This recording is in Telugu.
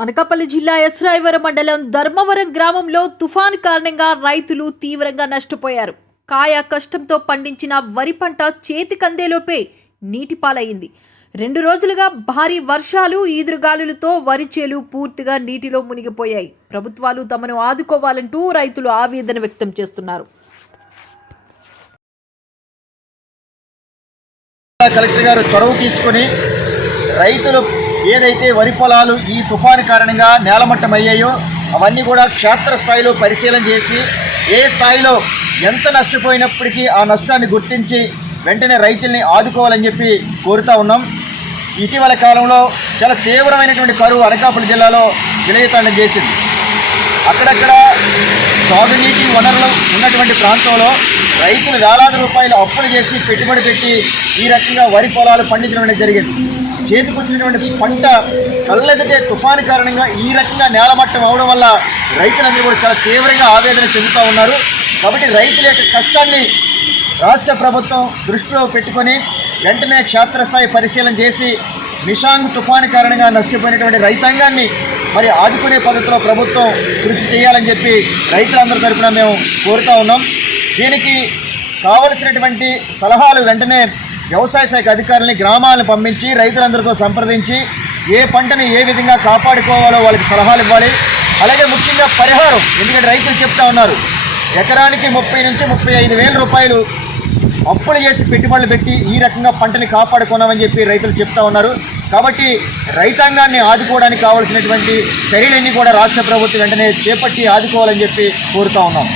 అనకాపల్లి జిల్లా ఎస్రాయివరం మండలం ధర్మవరం గ్రామంలో తుఫాను కారణంగా రైతులు తీవ్రంగా నష్టపోయారు. కాయ కష్టంతో పండించిన వరి పంట చేతికందేలోపే నీటిపాలయ్యింది. రెండు రోజులుగా భారీ వర్షాలు ఈదురుగాలులతో వరి చేలు పూర్తిగా నీటిలో మునిగిపోయాయి. ప్రభుత్వాలు తమను ఆదుకోవాలంటూ రైతులు ఆవేదన వ్యక్తం చేస్తున్నారు. కలెక్టర్ గారు చొరవ తీసుకుని రైతులు ఏదైతే వరి పొలాలు ఈ తుఫాను కారణంగా నేలమట్టం అయ్యాయో అవన్నీ కూడా క్షేత్రస్థాయిలో పరిశీలన చేసి ఏ స్థాయిలో ఎంత నష్టపోయినప్పటికీ ఆ నష్టాన్ని గుర్తించి వెంటనే రైతుల్ని ఆదుకోవాలని చెప్పి కోరుతా ఉన్నాం. ఇటీవల కాలంలో చాలా తీవ్రమైనటువంటి కరువు అనకాపల్లి జిల్లాలో విలయతాండం చేసింది. అక్కడక్కడ సాగునీటి వనరులు ఉన్నటువంటి ప్రాంతంలో రైతులు వేలాది రూపాయలు అప్పులు చేసి పెట్టుబడి పెట్టి ఈ రకంగా వరి పొలాలు పండించడం జరిగింది. చేతికొచ్చినటువంటి పంట కళ్ళెదిటే తుఫాను కారణంగా ఈ రకంగా నేలమట్టం అవడం వల్ల రైతులందరూ కూడా చాలా తీవ్రంగా ఆవేదన చెందుతూ ఉన్నారు. కాబట్టి రైతుల యొక్క కష్టాన్ని రాష్ట్ర ప్రభుత్వం దృష్టిలో పెట్టుకొని వెంటనే క్షేత్రస్థాయి పరిశీలన చేసి నిషాంగ్ తుఫాను కారణంగా నష్టపోయినటువంటి రైతాంగాన్ని మరి ఆదుకునే పద్ధతిలో ప్రభుత్వం కృషి చేయాలని చెప్పి రైతులందరి తరఫున మేము కోరుతా ఉన్నాం. దీనికి కావలసినటువంటి సలహాలు వెంటనే వ్యవసాయ శాఖ అధికారులని గ్రామాలను పంపించి రైతులందరితో సంప్రదించి ఏ పంటని ఏ విధంగా కాపాడుకోవాలో వాళ్ళకి సలహాలు ఇవ్వాలి. అలాగే ముఖ్యంగా పరిహారం ఎందుకంటే రైతులు చెప్తా ఉన్నారు ఎకరానికి ముప్పై నుంచి ముప్పై ఐదు వేల రూపాయలు అప్పులు చేసి పెట్టుబడులు పెట్టి ఈ రకంగా పంటని కాపాడుకున్నామని చెప్పి రైతులు చెప్తా ఉన్నారు. కాబట్టి రైతాంగాన్ని ఆదుకోవడానికి కావాల్సినటువంటి చర్యలన్నీ కూడా రాష్ట్ర ప్రభుత్వం వెంటనే చేపట్టి ఆదుకోవాలని చెప్పి కోరుతా ఉన్నాం.